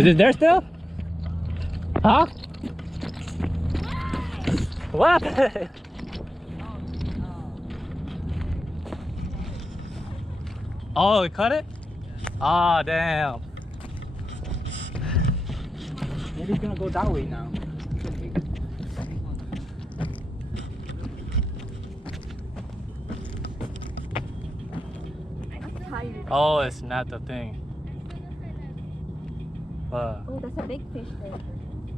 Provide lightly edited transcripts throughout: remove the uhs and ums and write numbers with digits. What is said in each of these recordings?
Is it there still? Huh? What? Oh, it cut it? Ah, damn. Maybe it's gonna go that way now. Oh, it's not the thing. Oh, that's a big fish there.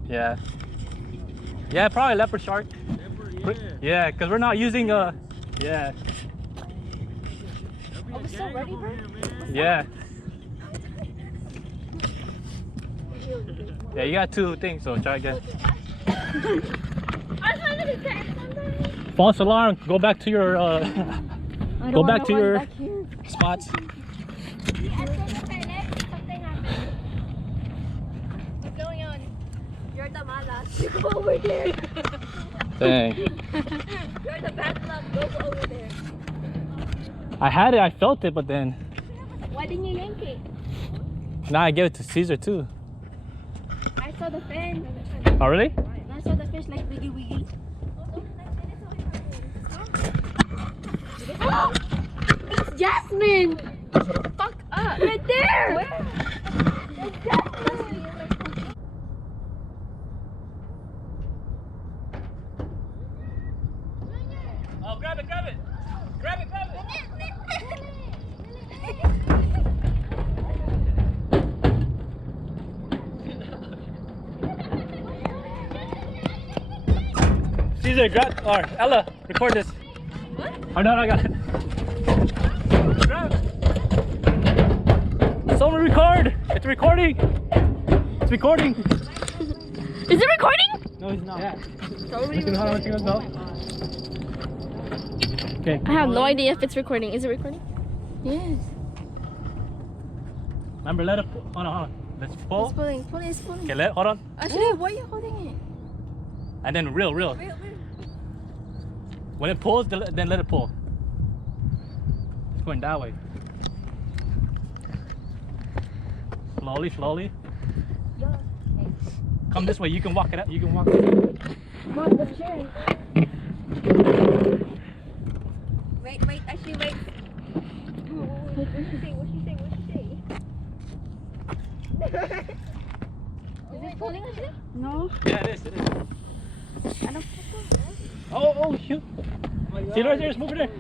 Yeah. Yeah, probably leopard shark. Leopard, Yeah, because we're not using yeah. Oh, we're still ready, bro? Yeah. Yeah, you got two things, so try again. False alarm. Go back to your go back to your spots. What's going on? You're the malas. You go over there. Dang. You're the bad luck. Go over there. I had it, I felt it, but then Why didn't you yank it? now I gave it to Caesar too. I saw the fin. Oh really? I saw the fish like wiggy wiggy. Oh, it's Jasmine! Fuck up! Right there! Where? It's Jasmine! Oh, grab it, grab it! Grab it, grab it! Caesar, grab, or Ella, record this. What? Oh no, I got it. Grab. Someone record! It's recording! It's recording! Is it recording? No, it's not. Yeah. Oh Okay. I have no idea if it's recording. Is it recording? Yes. Remember, let it. Hold on, hold on. Let's pull. It's pulling. It's pulling. Okay, hold on. Actually, why are you holding it? And then reel. Real. When it pulls, then let it pull. It's going that way. Slowly. Come this way. You can walk it up. You can walk it. Come on, let's share. Wait. Actually, wait. What she say? Is it pulling actually? No. Yeah, it is. I don't think so. Oh, shoot. See it right there. It's moving there.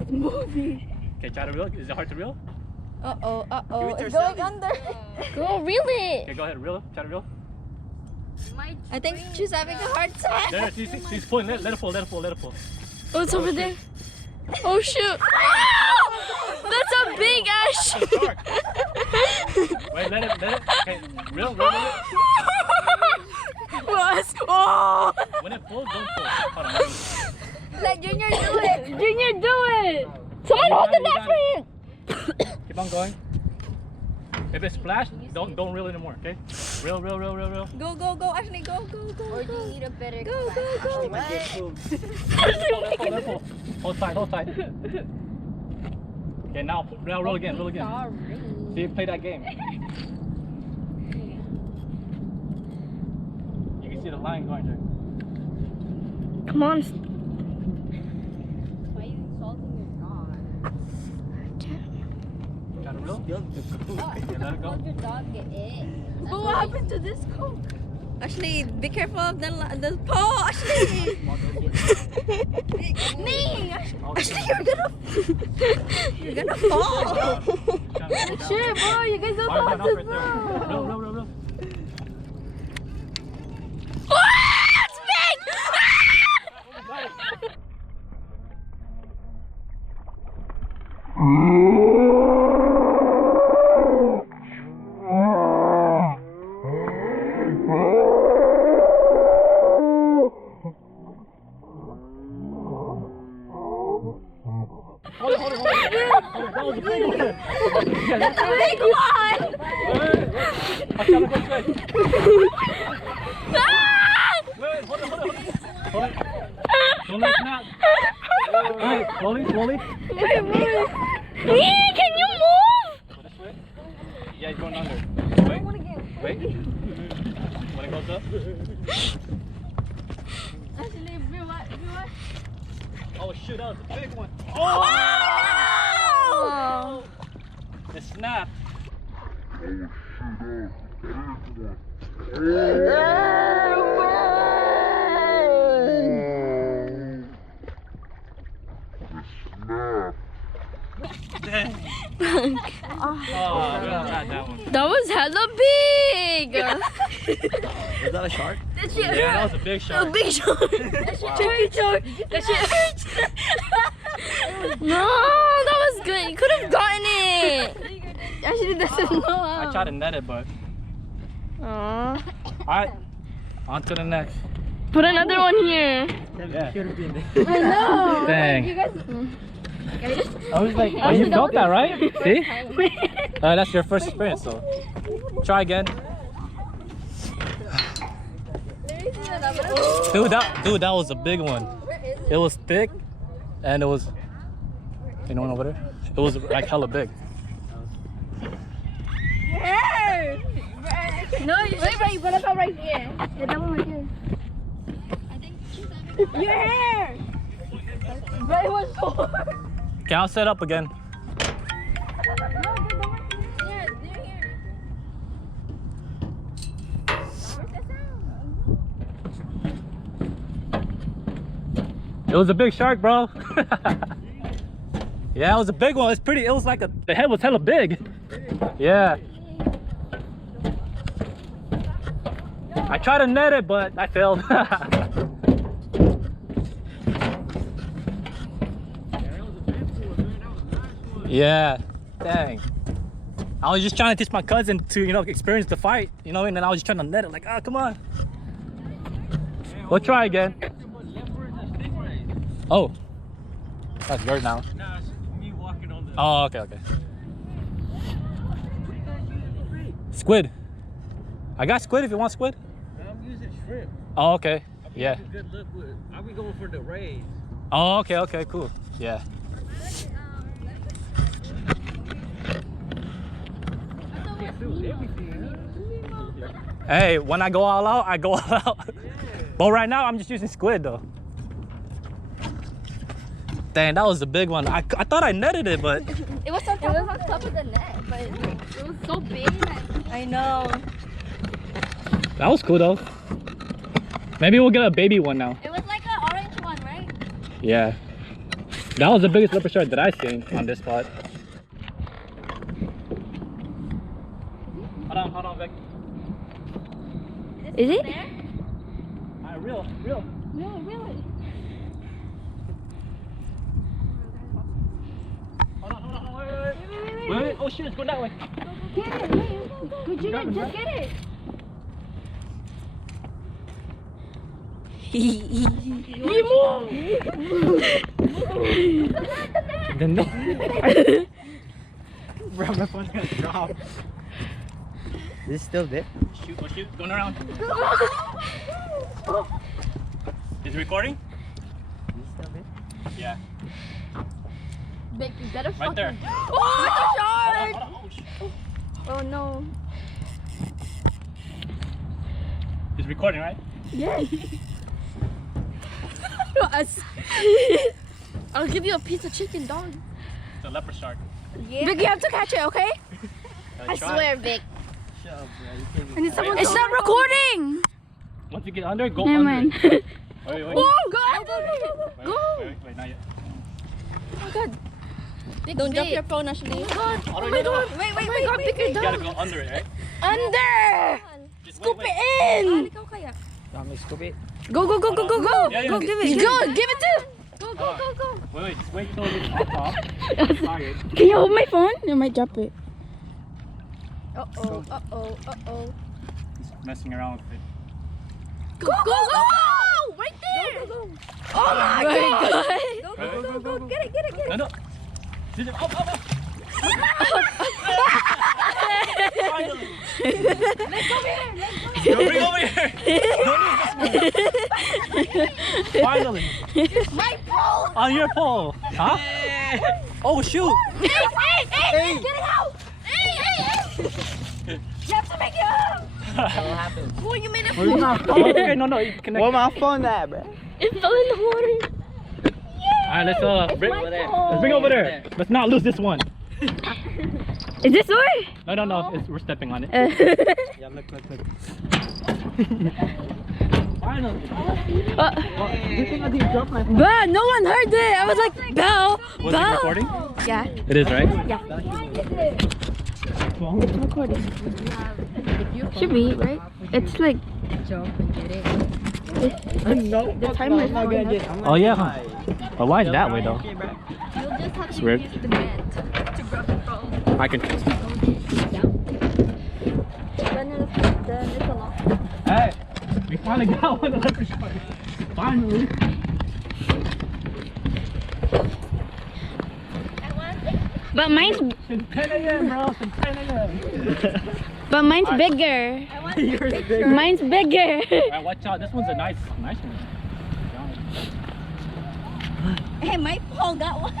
It's moving. Okay, try to reel. Is it hard to reel? Uh-oh. Give it It's to going under. Go reel it. Okay, go ahead. Reel. Try to reel. I think she's having a hard time. There, she's pulling. Let it pull. Oh, it's over there. Oh, shoot. That's a big ass It's a shark. Wait, let it. Okay, reel it. What? Oh! When it pulls, don't pull. Hold on. Let Junior do it. Junior, do it. Someone hold the net for him. Keep on going. If it splashed, don't reel anymore, okay? Reel. Go, Ashley, go. Or do you need a better She might get food. Let it pull. Hold tight. Okay, now roll again. See, play that game. You can see the line going there. Come on. Why are you insulting your dog? Got it reel? Okay, let it go. Let your dog get it. But what happened to this coke? Ashley, be careful of the pole, Ashley. Nee, Ashley, you're gonna fall. Shit, bro, you guys don't know how to throw. Reel. It's big! That's a big one! Wait, hold on. Don't let it snap. Alright, slowly. Can you move? Yeah, he's going under. Wait. Wait. When it goes up. Actually, rewind. Oh shoot, that was a big one. Oh! It snapped. Dang. Oh, we don't have that one. That was hella big. Is that a shark? That shit Yeah, that was a big A shark. big shark. That shit hurt. That shit hurts. No, that was good. You could have gotten it. Actually, that's no. I tried to net it, but. Aww. Alright, on to the next. Put another one here. Yeah. Should have been there. I know. Dang. You guys. I was like, oh, you felt that, right? See? That's your first experience, so try again. Dude, that was a big one. It was thick, and it was, you know, over there. It was like hella big. No, wait, but about right here. Yeah, that one right here. Your hair. Right one more. Okay, I'll set up again. It was a big shark, bro. Yeah, it was a big one. It's pretty. It was like the head was hella big. Yeah. I tried to net it, but I failed. Yeah, dang. I was just trying to teach my cousin to, you know, experience the fight, you know, and then I was just trying to net it, like, come on. We'll try again. Oh, that's yours now. Nah, it's me walking on the. Oh, okay. Squid. I got squid if you want squid. I'm using shrimp. Oh, okay. Yeah. Good look with. I'll be going for the rays. Oh, okay, cool. Yeah. Hey, when I go all out, I go all out. But right now, I'm just using squid though. Dang, that was a big one. I thought I netted it, but It was on top of the net, but it was so big. I know. that was cool though. Maybe we'll get a baby one now. It was like an orange one, right? Yeah. That was the biggest leopard shark that I've seen on this spot. Hold on, Vic. Is it? Real. No, really. Hold on, wait. Oh shit, it's going that way. Get it, Good Junior, just get it. No. Bro, my phone's gonna drop. Is it still there? Shoot, going around. Is it recording? Is it still there? Yeah. Vic, you better Right there. Oh, it's a shark! Hold on. Oh, shit. Oh no. It's recording, right? Yes. I'll give you a piece of chicken, dog. It's a leopard shark. Yeah. Vic, you have to catch it, okay? Gotta I try. swear, Vic. Shut up, bro. You can't I need someone. Wait, It's not recording. Once you get under, go Never under. mind. Wait. Whoa, go. Wait, not yet. Oh my god. Vic, Don't drop Vic. your phone, Ashley. Oh my god. Oh, Oh no, my no, no. god. Wait, Vic, you're You gotta done. go under it, right? Under. Just Scoop wait. it in. Ikaw kaya. Want me to scoop it? Go. Yeah, Go, yeah. give it. Go, give it to. Go. Wait, just wait till it's on top. Tired. Can you hold my phone? I might drop it. Uh-oh. Just messing around with it. Go. Right there. Go. Oh my god. Go. Get it. No. Up. Finally. Let's go here. Yo, bring over here. Don't use this one. Finally. My pole. On your pole. Huh? Oh, shoot. Hey. Get it out. Hey. happened? Oh, you made it Where's fall. my Oh, phone? okay, no, you connect. Where my phone at, bro? It fell in the water. Alright, let's bring my let's phone. bring over there. Let's not lose this one. Is this yours? No. We're stepping on it. Yeah, look. Finally. Bruh, no one heard it. I was like, Bell. Was it recording? Yeah. It is, right? Yeah. It's recording. Should be, right? It's like. The timer is going up. Oh yeah. But why is that way though? It's weird. I can. Hey, we finally got one electric shark. Finally. But mine's Since 10 a.m. bro. Since 10 a.m. But mine's bigger. Mine's bigger. Alright, watch out. This one's a nice one. Hey, my pole got one.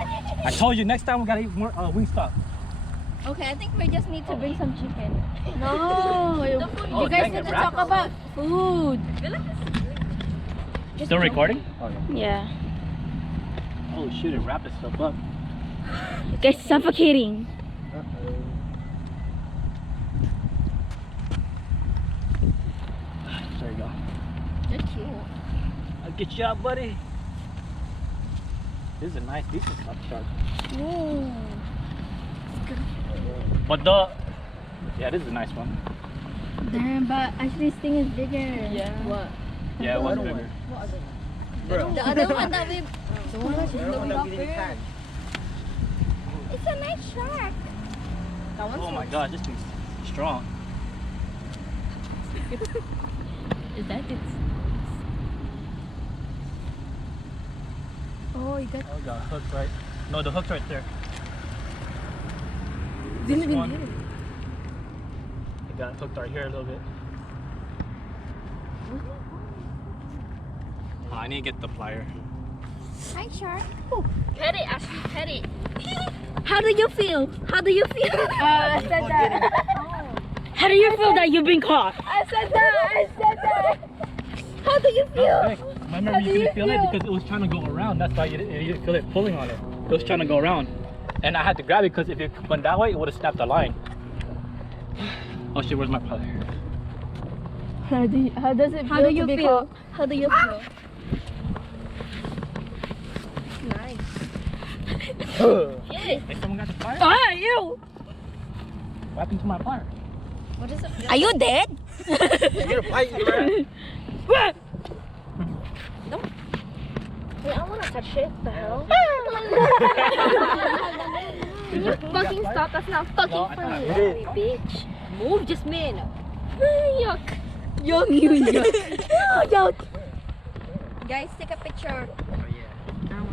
I told you next time we gotta eat more Wingstop. Okay, I think we just need to bring some chicken. No, Oh, you guys dang need it, to wrap talk about food. Still recording? Yeah. Oh shit, it wrapped itself up. You guys suffocating. There you go. They're cute. I'll get you out, buddy. This is a nice, decent shark. Ooh. But yeah, this is a nice one. Damn, but actually this thing is bigger. Yeah. What? Yeah, it was bigger. The other one that we. The one that we didn't catch. It's a nice shark. That one's Oh my god, this thing's strong. Is that it? Oh, you got. Oh god, hook right. No, the hook's right there. Didn't This even one. hit it. I got it hooked right here a little bit. Oh, I need to get the plier. Hi, shark. Pet it, Ashley, pet it. How do you feel? How do you feel? I said that. How do you feel that you've been caught? I said that. How do you No, feel? hey, remember you couldn't feel it because it was trying to go around. That's why you didn't feel it pulling on it. It was trying to go around. And I had to grab it because if it went that way, it would have snapped the line. Oh shit, where's my plier? How does it How do you to be feel? caught? How do you feel? Nice. Hey, someone got the plier? Ah, you! What happened to my plier? What is it? Are you dead? You're gonna bite you, bro. Wait, I want to touch it. The hell? Fucking stop, that's not fucking No, I funny. thought it is. Bitch. Move, Jasmine. Yuck. Yuck, you yuck. Yuck. Guys, take a picture. Oh yeah.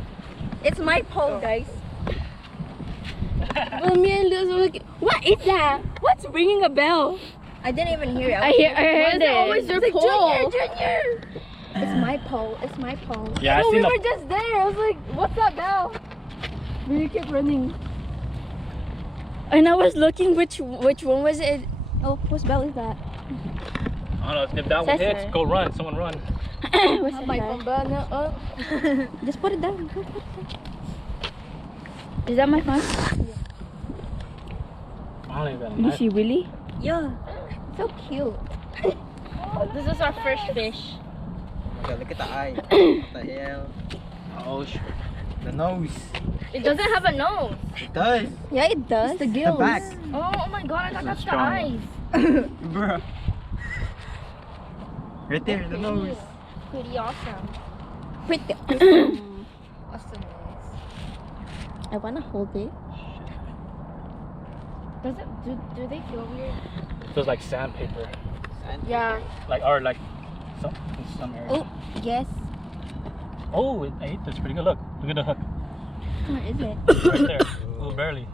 It's my pole, guys. Well, me and Liz were like, what is that? What's ringing a bell? I didn't even hear it. I heard it. always your It's like, pole? Junior. It's my pole. It's my pole. Yeah, I No, we seen were the. just there. I was like, what's that bell? We kept running. And I was looking which one was it. Oh, whose bell is that? I don't know, if that one Cesar. hits, go run. Someone run. What's My that? phone bell. No, oh. Just put it down. Go put it down. Is that my phone? I don't even Let me see, really? Yeah. So cute. This is our first fish. Yeah, look at the eye. What the hell? Oh shit. The nose. It doesn't have a nose. It does. Yeah, it does. It's the The gills. back. Oh my god, I thought that's the strong. eyes. Bro. Right there, the nose. Pretty awesome. Pretty. Awesome. I wanna hold it. Does it? Do they feel weird? Feels like sandpaper. Yeah. Like, or like some, in some areas. Oh, yes. Oh, it ate this pretty good. Look at the hook. Where is it? Right there. Oh, barely.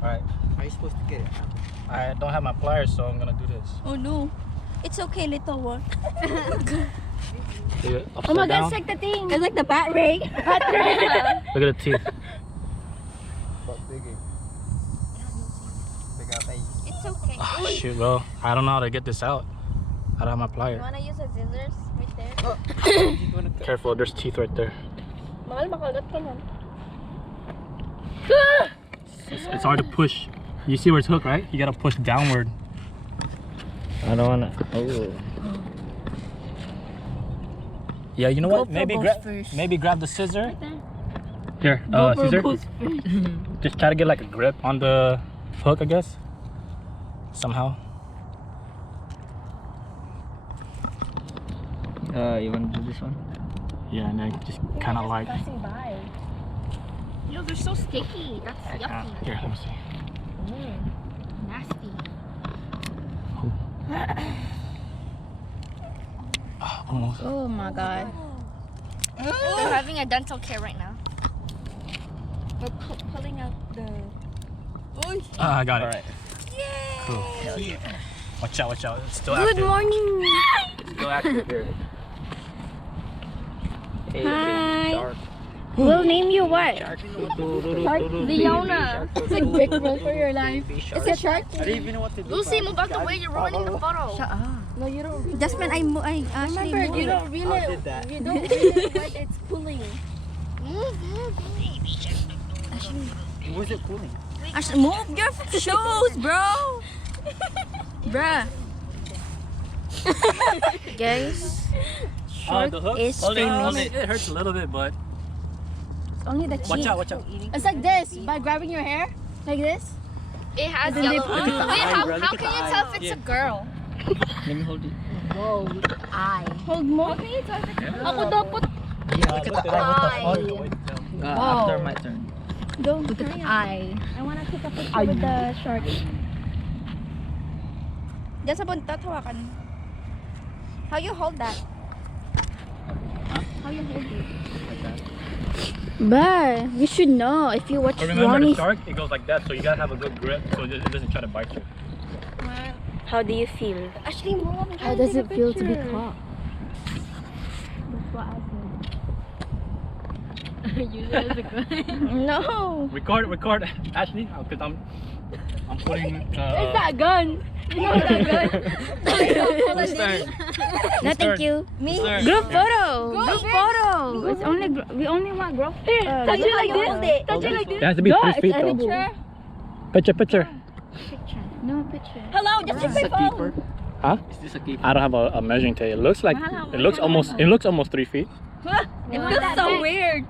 Alright. How are you supposed to get it? I don't have my pliers, so I'm gonna do this. Oh no. It's okay, little one. Do it Oh upside my god, down. it's like the thing. It's like the bat ray. Look at the teeth. But bigger. Bigger face. It's okay. Oh, shoot, bro. I don't know how to get this out. I don't have my You plier. wanna use a scissors right there? Careful, there's teeth right there. Mahal makagat ka nun. It's hard to push. You see where it's hooked, right? You gotta push downward. I don't wanna. Oh. Yeah, you know what? Maybe grab the scissor. Here, scissor. Just try to get like a grip on the hook, I guess. Somehow. You wanna do this one? Yeah, and then just kind of like. Passing by. Yo, they're so sticky. That's yucky. Here, let me see. Nasty. Almost. Oh my god. They're having a dental care right now. We're pulling out the. I got it. Alright. Cool. Watch out, watch out. It's still Good active. morning. Go active here. Hey, Hi. shark. We'll name you what? Shark. Leona. It's like big run for your life. It's a shark. I don't even know what to do. Lucy, move out the way. You're ruining the photo. Shut up. No, you don't. Jasmine, I actually Remember, you don't really. I did that. You don't really what it's pulling. Was it pulling? Actually, move your shoes, bro. Bruh. Guys, shark The hook? is Hold famous. it. It hurts a little bit, but Only the cheek. watch out, watch out. It's like this, by grabbing your hair, like this. It has And then they yellow. put- Wait, Look at the eye, bro. how Look can at you the tell eye. if it's a girl? Let me hold it. Whoa, look at the eye. Hold mo. Ako dapat. Look at the eye. What the fuck? After my turn. Go. Look at the eye. I wanna take a picture with the shark. Diyan sa buntot, hawakan. How you hold that? How you hold it? Like that. But you should know if you watch But remember, Ronnie. the shark, it goes like that, so you gotta have a good grip so it doesn't try to bite you. How do you feel? Actually, Mom, How does it feel to be caught? That's what I Use it as a gun. No. Record, Ashley, because I'm putting. It's not a gun. You know it's not a gun. Whose turn? No, thank you. Me? Group photo. Group photo. It's only we only want group. Touch it like this. Touch it like this. It has to be 3 feet though. Picture. No picture. Hello, just Is this check a my phone. keeper? Huh? Is this a keeper? I don't have a measuring tape. It looks like it looks almost 3 feet. It feels so weird.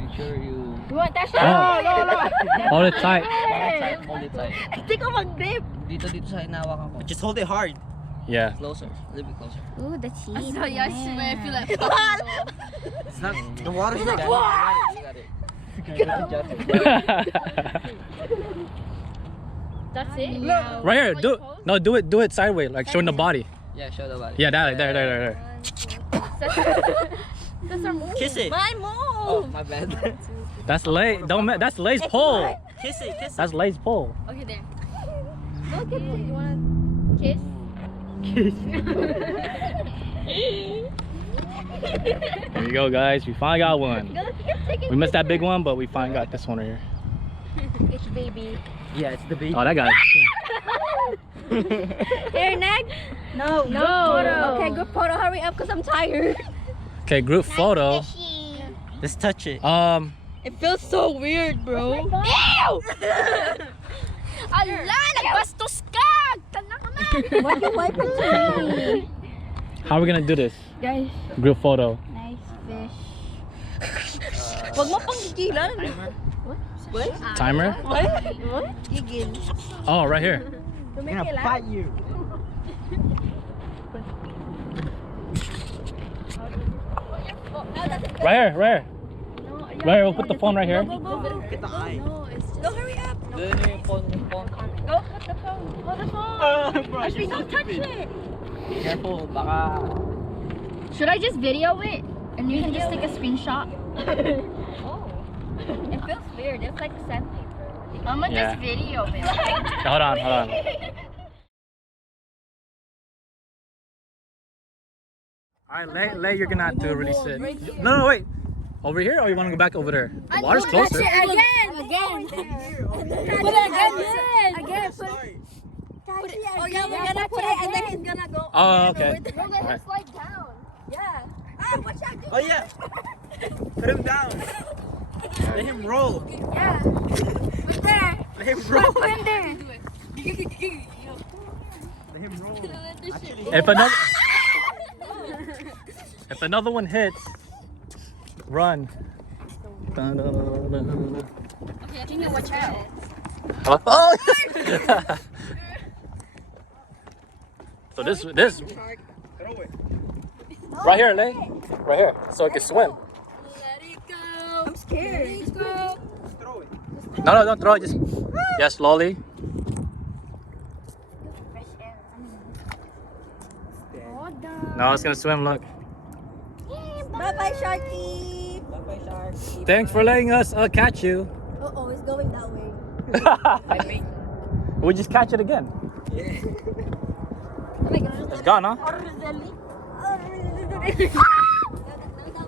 Make sure you You want that shit? Hold it tight. hold it tight. Hindi ko mag-dip. Dito sa hinawakan ko. Just hold it hard. Yeah. Closer. A little bit closer. Ooh, the cheese. So yeah, I feel like It's not. The water's not. You got it. that's it. Right here. Do it sideways, like showing the body. Yeah, show the body. Yeah, there. That's our move. Kiss it. My move. Oh, my bad. That's Lay. That's Lay's pole. Kiss it. Kiss it. That's Lay's pole. Okay, there. Look at it. You wanna kiss? There you go, guys. We finally got one. We missed that big one, but we finally got this one right here. It's baby. Yeah, it's the baby. Oh, that guy. Here, next. No. Photo. Okay, group photo. Hurry up, cause I'm tired. Okay, group photo. Just touch it. It feels so weird, bro. Ew! Ala, nagbastos ka! Tala ka man! Why you wipe it to me? How are we gonna do this? Guys. Group photo. Nice fish. Wag mo pang gigilan. Timer? What? Gigil. Oh, right here. I'm gonna bite you. Right here. Right here. We'll put the phone right here. Look at the eye. Go, hurry up. Doon yung phone. Go, put the phone. Hold the phone. Actually, Don't touch it. Careful, baka. Should I just video it? And you can just take a screenshot? Oh. It feels weird. It's like sandpaper. I'm gonna Yeah. just video it. Hold on. Alright, Lay, you're gonna have to release it. No, wait. Over here, or you wanna go back over there? The water's closer. Again. Put it again. Oh yeah, we're gonna put it and then he's gonna go. Oh, okay. No, let him slide down. Yeah. Ah, watch out. Oh yeah. Put him down. Let him roll. Yeah. Right there. Let him roll. Put him there. Let him roll. Actually, If another one hits, run. Okay, I think you watch out. Oh! So this throw it. right here, Lay. Right here, so it can swim. Let it go. I'm scared. Let it go. Just throw it. No, don't throw it. Just slowly. No, it's gonna swim. Look. Bye bye, Sharky. Bye-bye, shark. Thanks for letting us catch you. Oh, it's going that way. We just catch it again. Yeah. It's gone, huh? Now that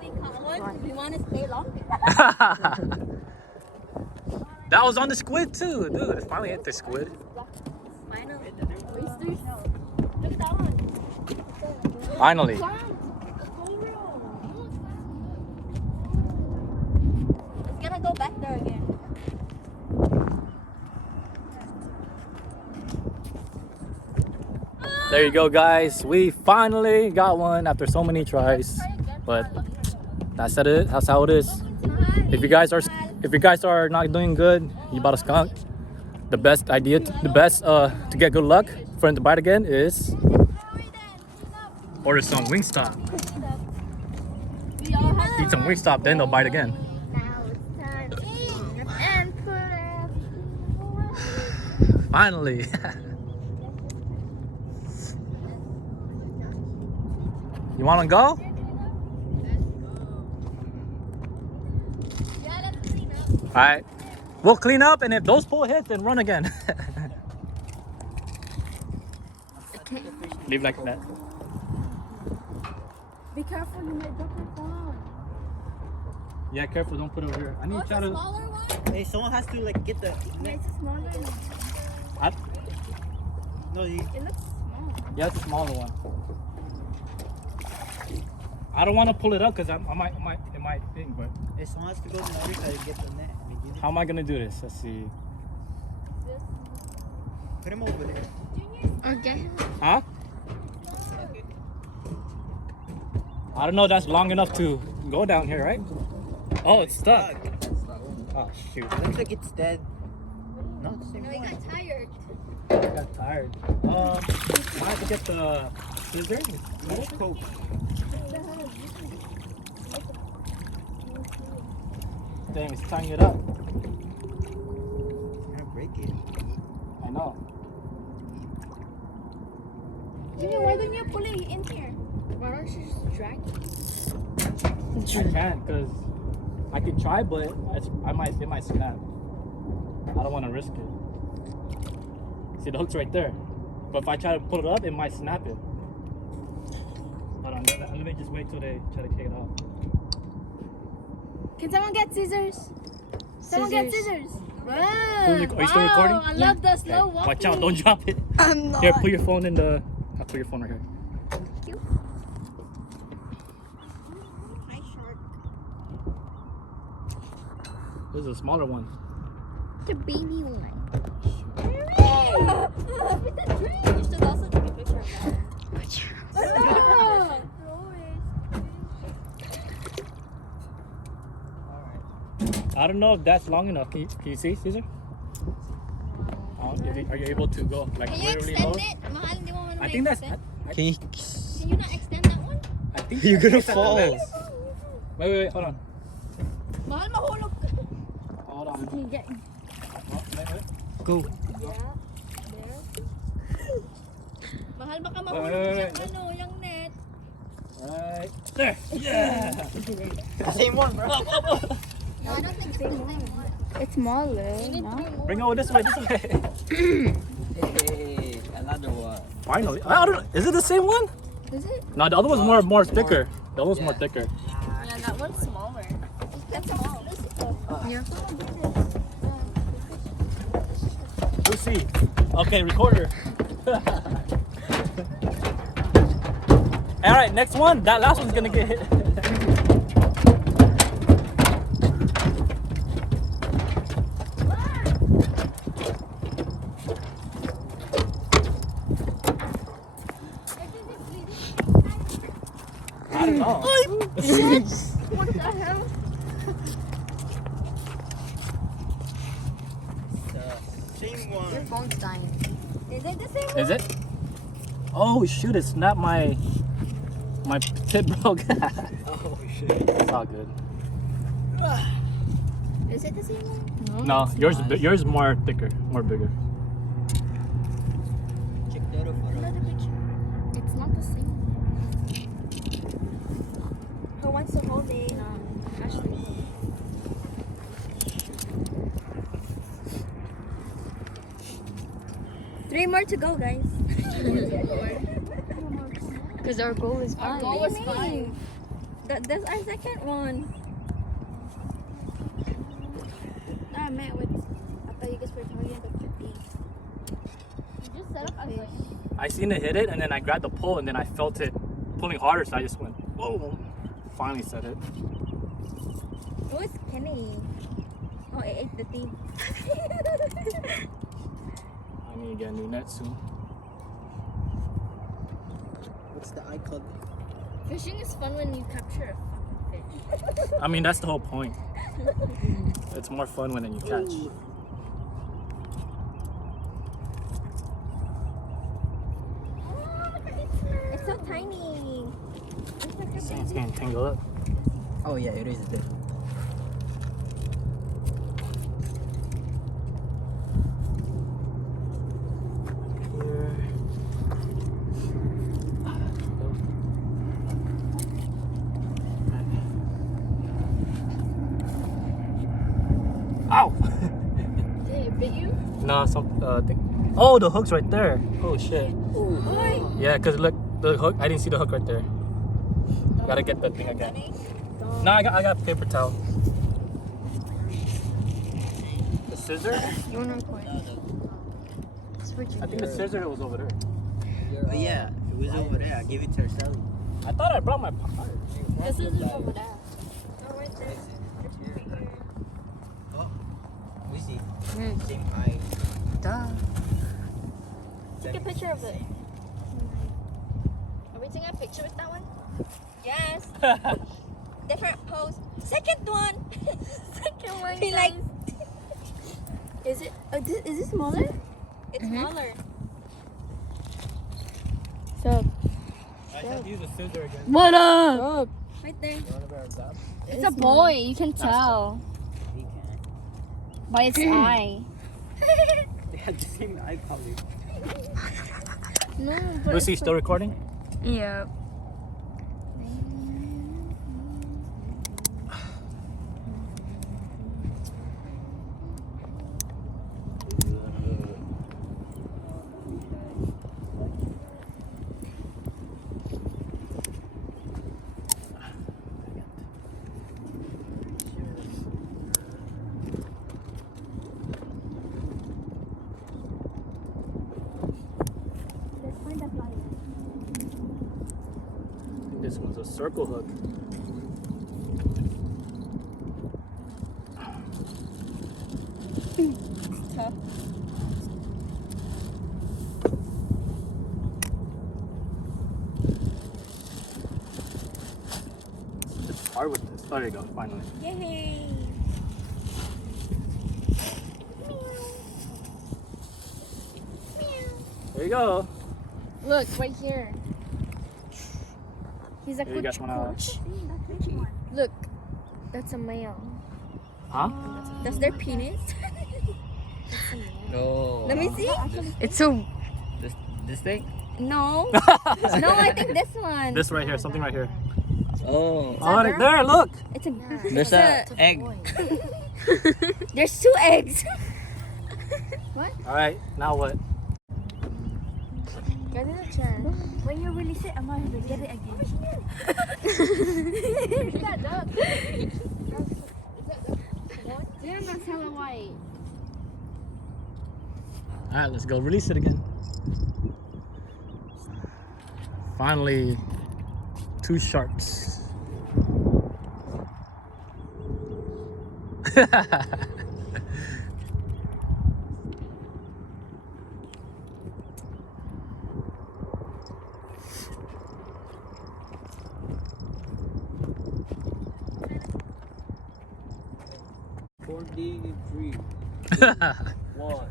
we caught one, we want to stay long. That was on the squid too, dude. It finally hit the squid. Finally. Oysters. Look at that one. Finally. It's gonna go back there again. There you go, guys. We finally got one after so many tries, but that's it. That's how it is. If you guys are not doing good, you bought a skunk. The best to get good luck for him to bite again is order some Wingstop. Eat some Wingstop, then they'll bite again. Now it's time to eat and put Finally. You want to go? All right. We'll clean up, and if those pull hits, then run again. Leave like that. Be careful, you might drop your phone. Yeah, careful. Don't put it over here. I need to try to. smaller one? Hey, someone has to like get the. Yeah, it's a smaller one. No, you. It looks small. Yeah, it's a smaller one. I don't want to pull it up because it might thing, but Hey, someone has to go to the other side and get the net. how am I gonna do this? Let's see. Put him over there. Okay. Huh? I don't know. That's long enough to go down here, right? Oh, it's stuck. Oh shoot! Looks like it's dead. No, it's the same No, he one. got tired. I got tired. I have to get the scissors. No scope. Dang, it's tying it up. You're gonna break it. I know. Junior, why don't you pull it in here? Why don't you just drag it? I can't because I could try, but it might snap. I don't want to risk it. See, the hook's right there. But if I try to pull it up, it might snap it. Hold on, let me just wait till they try to take it off. Can someone get scissors? Someone get scissors. Are you still recording? I love the slow Okay. walking. Watch out, don't drop it. I'm not. Here, put your phone in the. I'll put your phone right here. Hi, shark. This is a smaller one. The baby one. With the tree. You should also take a picture of that. I don't know if that's long enough. Can you see, Caesar? Are you able to go like Can you really extend low? it? Mahal, di mo man I think that's. extend? Can you? Can you not extend that one? I think You're gonna I think that's fall. the max. Wait, hold on. Mahal, mahulog ka. Hold on. Can you get? Wait. Go. Yeah. There. Mahal, baka Wait. mahulog yung net. Right there. Yeah. The same one, bro. No, I don't think it's the same one. It's smaller. You need No? three more. Bring it over this way. Hey, another one. Finally. I don't know. Is it the same one? Is it? No, the other one's more thicker. The other one's more thicker. Yeah, that one's smaller. That's small. Yeah. Lucy. Okay, recorder. All right, next one. That last one's gonna get hit. I don't know. What the hell? Same Your one. phone's dying. Is it the same one? Is it? Oh shoot! It snapped my tip broke. Oh shit. It's all good. Is it the same one? No, yours more thicker, more bigger. Check the other photo. Another picture. It's not the same. Who wants to hold it? Ashley. Three more to go, guys. Because our goal is Our 5. goal was 5. That's our second one. Ah, man, I thought you guys were talking about 15. Just set up a fish. I seen it hit it, and then I grabbed the pole, and then I felt it pulling harder, so I just went, whoa. Finally set it. It was Kenny. Oh, it ate the thing. I need to get a new net soon. What's the icon? Fishing is fun when you capture a fucking fish. I mean, that's the whole point. It's more fun when you catch. It's so tiny. So it's getting tangled up. Oh yeah, it is there. Ow! Did it bit you? No, thing. Oh, the hook's right there. Oh shit. Yeah, cause look, the hook. I didn't see the hook right there. Gotta get that thing again. No, I got paper towel. The scissor? You want to record? It's for I think the scissor was over there. Oh yeah, it was over there. I gave it to herself. I thought I brought my pocket. This is over there. Oh, right there. There's one right here. Oh, we see. Mm. Same eye. Duh. Take a picture of it. Are we taking a picture with that one? Yes. Different pose. Second one. Second one. He like. Is it? Is it smaller? It's Mhm. smaller. So, I have to use a scissor again. what up? Right there. It's a boy. You can tell We can. by its eye. They had the same eye probably. No, but Lucy, still recording? yeah. Let's find the flyer. This one's a circle hook. Tough. It's hard with this. There you go, finally. Yay. There you go. Look, right here. He's a Here you guys coach. wanna- Look, that's a male. Huh? That's their penis. No. Let me see. It's a. This thing? No. No, I think this one. This right here, something right here. Oh. Oh, right there, look. It's a. There's it's a egg. There's 2 eggs. All right, now what? Get in the chair. When you release it, I'm gonna get it again. That duck. Damn, that's hella white. All right, let's go release it again. Finally, 2 sharks. One.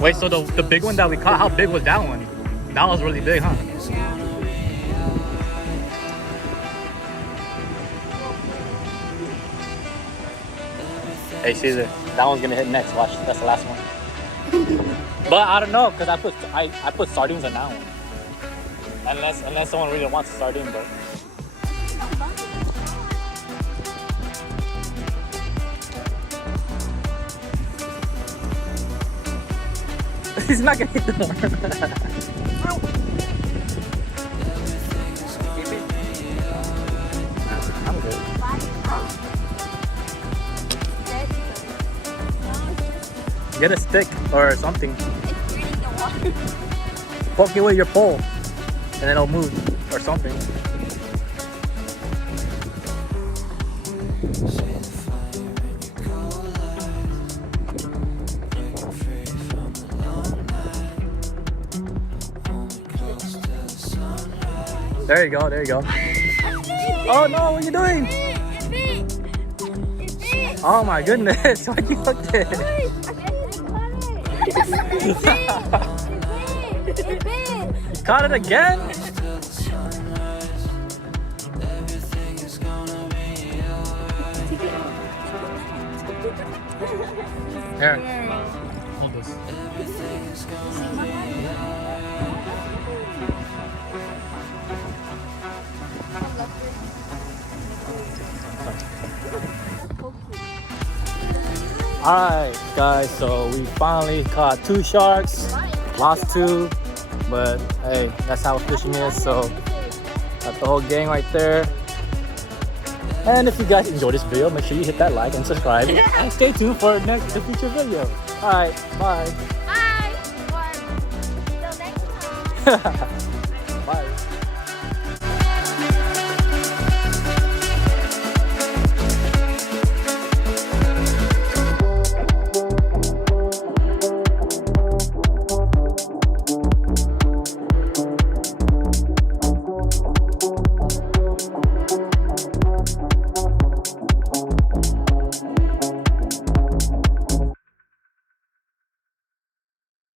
Wait, so the big one that we caught, how big was that one? That was really big, huh? Hey Caesar, that one's gonna hit next. Watch, that's the last one. But I don't know, cause I put sardines on that one. Unless someone really wants a sardine, but. He's not gonna hit the worm. I'm good. Get a stick or something. It's reading the water. Poke it with your pole, and then it'll move or something. There you go, there you go. Oh no, what are you doing? Oh my goodness, why you hooked it? You caught it again? Here, hold this. Alright guys, so we finally caught 2 sharks, lost 2, but hey, that's how fishing is. So got the whole gang right there. And if you guys enjoyed this video, make sure you hit that like and subscribe and stay tuned for the future video. Alright, bye. Bye. Or till next time. Bye.